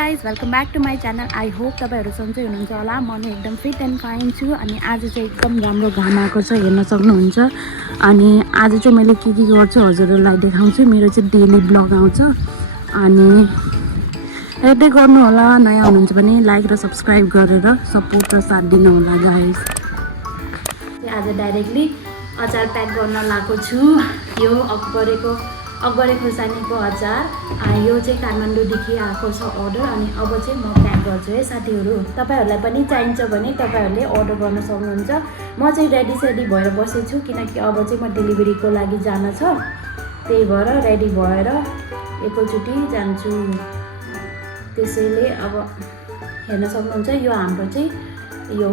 Guys welcome back to my channel. I hope तपाईँहरू सन्चै हुनुहुन्छ होला। म नै एकदम फिट एन्ड फाइन छु। अनि आज चाहिँ एकदम राम्रो घाम आएको छ, हेर्न सक्नुहुन्छ। अनि आज चाहिँ मैले के गर्छु हजुरहरूलाई देखाउँछु। मेरो चाहिँ डेली ब्लग आउँछ। अनि हेर्दै गर्नु होला। नयाँ हुनुहुन्छ भने लाइक र सब्सक्राइब गरेर सपोर्ट र साथ दिनु होला गाइज। आज डाइरेक्टली अचार प्याक गर्न लागेको छु। यो अकबरे खोर्सानीको अचार। यो चाहिँ काठमाडौँदेखि आएको छ अर्डर। अनि अब चाहिँ म प्याक गर्छु है साथीहरू। तपाईँहरूलाई पनि चाहिन्छ भने तपाईँहरूले अर्डर गर्न सक्नुहुन्छ। म चाहिँ रेडी भएर बसेको छु, किनकि अब चाहिँ म डेलिभरीको लागि जान छ। त्यही भएर रेडी भएर एकैचोटि जान्छु। त्यसैले अब हेर्न सक्नुहुन्छ, यो हाम्रो चाहिँ यो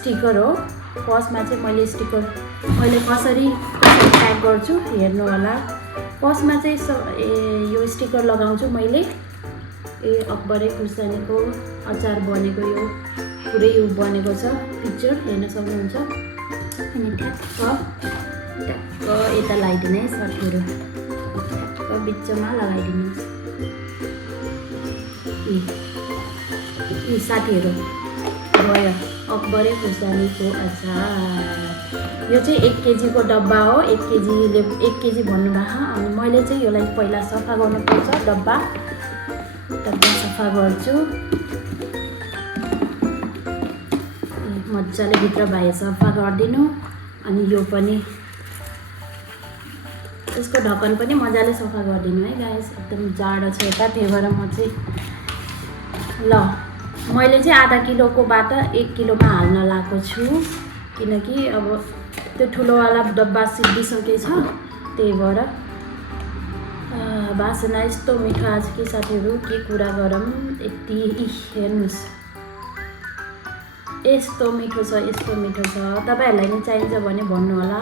स्टिकर हो। फर्स्टमा चाहिँ मैले कसरी प्याक गर्छु हेर्नु होला। फर्स्टमा चाहिँ यो स्टिकर लगाउँछु मैले। अकबरे खुर्सानीको अचार बनेको यो पुरै यो बनेको छ, पिक्चर हेर्न सक्नुहुन्छ। अनि ठ्याक्क यता लगाइदिने साथीहरू, ठ्याक्क बिचमा लगाइदिनुहोस्। यी साथीहरू भयो अकबरे खुर्सानीको अचार। यो चाहिँ 1 केजीको डब्बा हो। 1 केजी भन्नुभएको। अनि मैले चाहिँ यसलाई पहिला सफा गर्नुपर्छ। डब्बा सफा गर्छु। मजाले भित्र बाहिर सफा गरिदिनु। अनि यो पनि यसको ढक्कन पनि मजाले सफा गरिदिनु है गाइस। एकदम जाडो छ यता, त्यही भएर म चाहिँ मैले चाहिँ आधा किलोकोबाट 1 किलोमा हाल्न लागेको छु, किनकि अब त्यो ठुलोवाला डब्बा सिद्धिसकेछ। त्यही भएर बासना यस्तो मिठो आज कि साथीहरू के कुरा गरौँ। यति हेर्नुहोस्, यस्तो मिठो छ। तपाईँहरूलाई नि चाहिन्छ भने भन्नुहोला।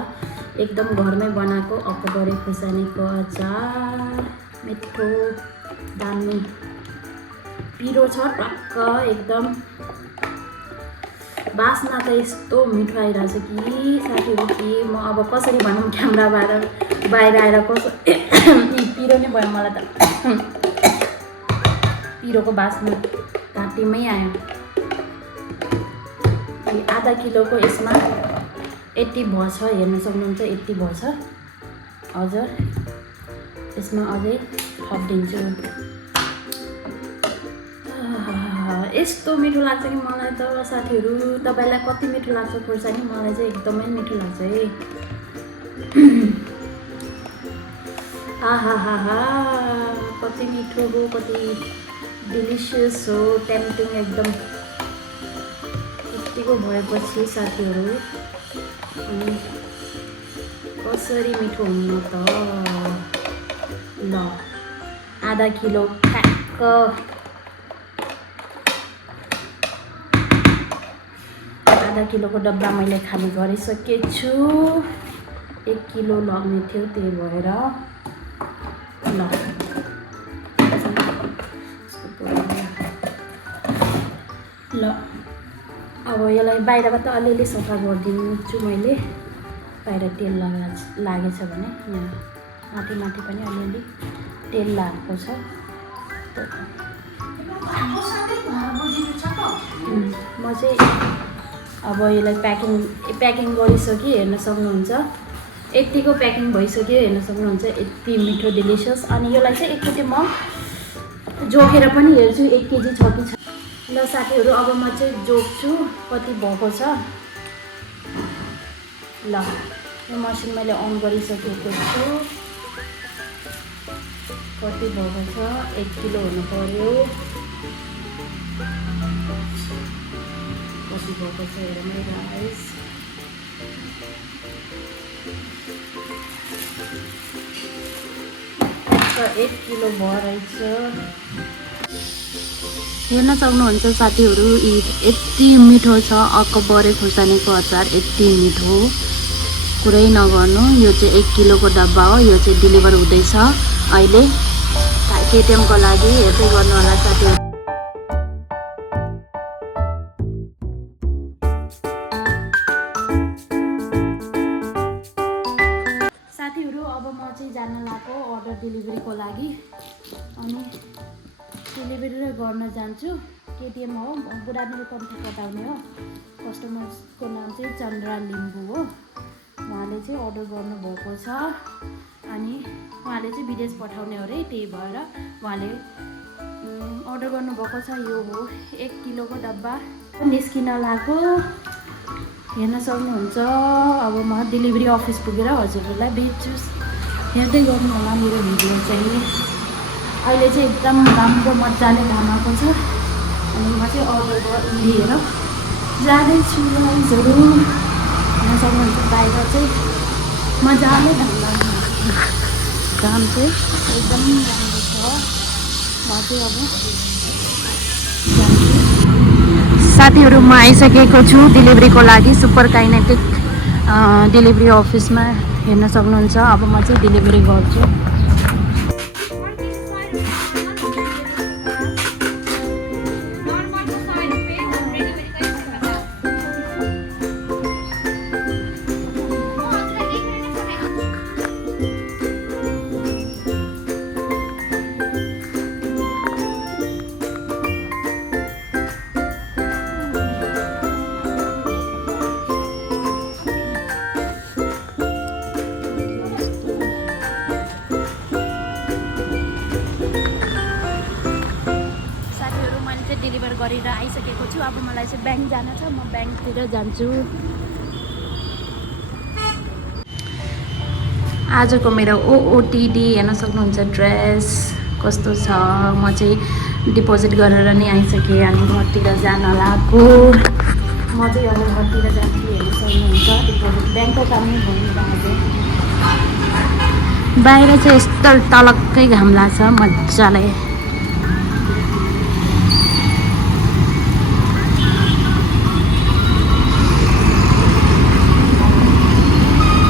एकदम घरमै बनाएको अकबरे खुर्सानीको अचार, मिठो दामी पिरो छ टक्क एकदम। बास्ना त यस्तो मिठो आइरहेछ कि साथीहरू, कि म अब कसरी भनौँ क्यामेरा बाहिर आएर कसो पिरो नै भयो मलाई त। पिरोको बास्ना घाँटीमै आयो। आधा किलोको यसमा 80 भएछ, हेर्न सक्नुहुन्छ 80 भएछ। हजुर यसमा अझै थपिदिन्छु। यस्तो मिठो लाग्छ कि मलाई त साथीहरू। तपाईँलाई कति मिठो लाग्छ खुर्सानी? मलाई चाहिँ एकदमै मिठो लाग्छ है। आहा कति मिठो हो, कति डिलिसियस हो, टेम्पटिङ एकदम। यतिको भएपछि साथीहरू कसरी मिठो हुनु त। ल आधा किलो ठ्याक्क आधा किलोको डब्बा मैले खाली गरिसकेछु। 1 किलो लाग्ने थियो, त्यही भएर ल अब यसलाई बाहिरबाट अलिअलि सफा गरिदिन्छु मैले। बाहिर तेल लागेछ भने यहाँ माथि पनि अलिअलि तेल लागेको छ। म चाहिँ अब यसलाई प्याकिङ गरिसकेँ, हेर्न सक्नुहुन्छ। यतिको प्याकिङ भइसक्यो, हेर्न सक्नुहुन्छ। यति मिठो डिलिसियस। अनि यसलाई चाहिँ एकचोटि म जोखेर पनि हेर्छु 1 केजी छ कि छ। ल साथीहरू अब म चाहिँ जोख्छु कति भएको छ। ल यो मसिन मैले अन गरिसकेको छु। कति भएको छ? 1 किलो हुनु पर्यो। कति भएको छ हेरौँ गाइस। त 1 किलो भयो रहेछ। हेर्न सक्नुहुन्छ साथीहरू, यति मिठो छ अकबरे खुर्सानीको अचार। यति मिठो कुरै नगर्नु। यो चाहिँ 1 किलोको डब्बा हो। यो चाहिँ डेलिभर हुँदैछ अहिले केटिएमको लागि। हेर्दै गर्नु होला साथीहरू। अब म चाहिँ जान लागेको अर्डर डेलिभरीको लागि। अनि डेलिभरी गर्न जान्छु। केटिएम हो, बुढा मेरो कम्ती पठाउने हो। कस्टमरको नाम चाहिँ चन्द्रा लिम्बू हो। उहाँले चाहिँ अर्डर गर्नुभएको छ अनि उहाँले चाहिँ विदेश पठाउने हो अरे, त्यही भएर उहाँले अर्डर गर्नुभएको छ। यो हो 1 किलोको डब्बा निस्किन लाग्यो, हेर्न सक्नुहुन्छ। अब म डेलिभरी अफिस पुगेर हजुरहरूलाई भेट्छु। हेर्दै गर्नु होला मेरो भिडियो चाहिँ। अहिले चाहिँ एकदम राम्रो मजाले घाम आएको छ अनि म चाहिँ अर्डर लिएर जाँदैछु गाइजहरू। हेर्न सक्नुहुन्छ बाहिर चाहिँ मजाले घाम लाग्छ। घाम चाहिँ एकदम राम्रो छ। म चाहिँ अब जान्छु। साथीहरू म आइसकेको छु डेलिभरीको लागि सुपर काइनेटिक डेलिभरी अफिसमा। हेर्न सक्नुहुन्छ। अब म चाहिँ डेलिभरी गर्छु। डेलिभर गरेर आइसकेको छु। अब मलाई चाहिँ ब्याङ्क जान छ, म ब्याङ्कतिर जान्छु। आजको मेरो ओओटिडी हेर्न सक्नुहुन्छ। ड्रेस कस्तो छ। म चाहिँ डिपोजिट गरेर नै आइसकेँ अनि घरतिर जान लाग्यो। म चाहिँ अब घरतिर जान्छु। हेर्न सक्नुहुन्छ डिपोजिट ब्याङ्कको काम नै भइरहेको। बाहिर चाहिँ यस्तो तलक्कै घाम लाग्छ मजाले।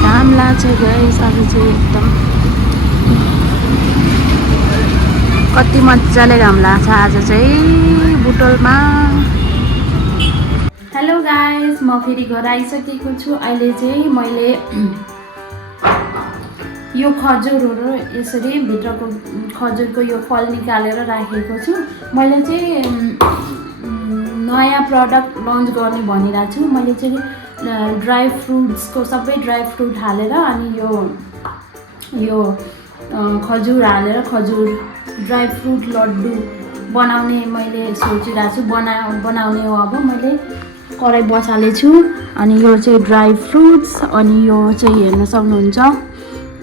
घाम लाग्छ गाइस। आज चाहिँ एकदम कति मजाले घाम लाग्छ आज चाहिँ बुटोलमा। हेलो गाइस, म फेरि घर आइसकेको छु। अहिले चाहिँ मैले यो खजुरहरू यसरी भित्रको खजुरको यो फल निकालेर राखेको छु। मैले चाहिँ नयाँ प्रडक्ट लन्च गर्ने भनिरहेको छु। मैले चाहिँ ड्राई फ्रुट्सको सबै ड्राई फ्रुट हालेर अनि यो खजुर हालेर खजुर ड्राई फ्रुट लड्डु बनाउने मैले सोचिरहेको छु। बनाउने हो। अब मैले कराई बसालेको छु अनि यो चाहिँ ड्राई फ्रुट्स अनि यो चाहिँ हेर्न सक्नुहुन्छ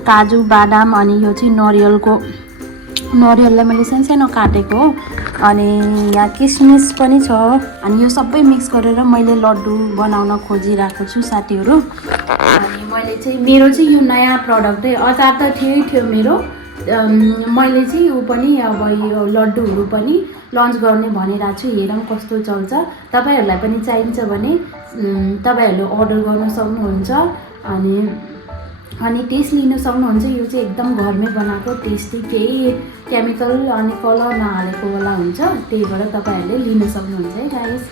काजु बादाम अनि यो चाहिँ नरियललाई मैले सानो काटेको हो अनि यहाँ किसमिस पनि छ अनि यो सबै मिक्स गरेर मैले लड्डु बनाउन खोजिरहेको छु साथीहरू। अनि मैले चाहिँ मेरो चाहिँ यो नयाँ प्रडक्ट है, अचार त थियो मेरो, मैले चाहिँ यो पनि अब यो लड्डुहरू पनि लन्च गर्ने भनिरहेको छु। हेरौँ कस्तो चल्छ। तपाईँहरूलाई पनि चाहिन्छ भने तपाईँहरूले अर्डर गर्न सक्नुहुन्छ अनि टेस्ट लिन सक्नुहुन्छ। यो चाहिँ एकदम घरमै बनाएको टेस्टी, केही केमिकल अनि कलर नहालेको वाला हुन्छ, त्यही भएर तपाईँहरूले लिन सक्नुहुन्छ है गाइस।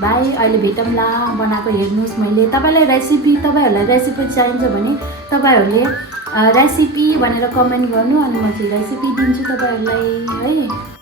बाई, अहिले भेटौँला। बनाएको हेर्नुहोस् मैले। तपाईँहरूलाई रेसिपी चाहिन्छ भने तपाईँहरूले रेसिपी भनेर कमेन्ट गर्नु अनि म चाहिँ रेसिपी दिन्छु तपाईँहरूलाई है।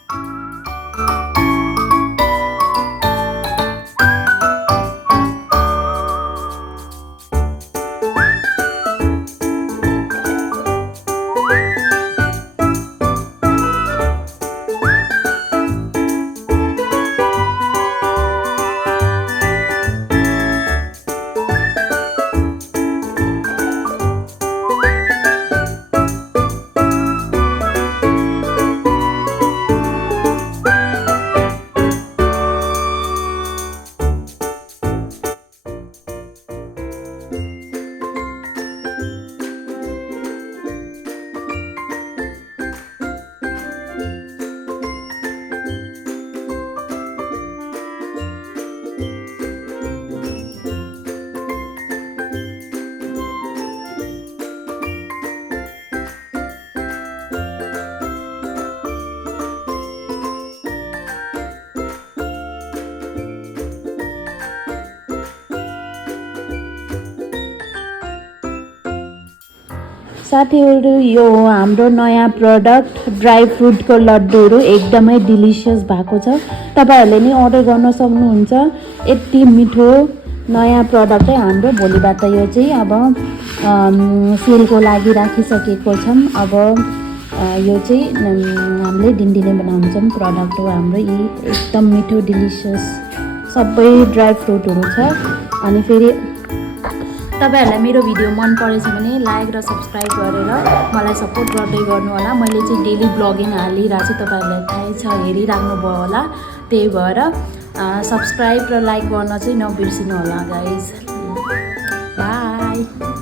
साथीहरू यो हो हाम्रो नयाँ प्रडक्ट ड्राई फ्रुटको लड्डुहरू एकदमै डिलिसियस भएको छ। तपाईहरूले नि अर्डर गर्न सक्नुहुन्छ। यति मिठो नयाँ प्रडक्ट है हाम्रो। भोलिबाट यो चाहिँ अब सेलको लागि राखिसकेको छौँ। अब यो चाहिँ हामीले दिनदिनै बनाउँछौँ प्रडक्ट हो हाम्रो। यी एकदम मिठो डिलिसियस सबै ड्राई फ्रुटहरू छ। अनि फेरि तपाईहरूलाई मेरो भिडियो मन परेछ भने लाइक र सब्सक्राइब गरेर मलाई सपोर्ट गर्दै गर्नु होला। मैले चाहिँ डेली ब्लगिङ हालिरहेको छु, तपाईहरूलाई थाहै छ, हेरिराख्नु भयो होला। त्यही भएर सब्सक्राइब र लाइक गर्न चाहिँ नबिर्सिनु होला गाइज। बाई।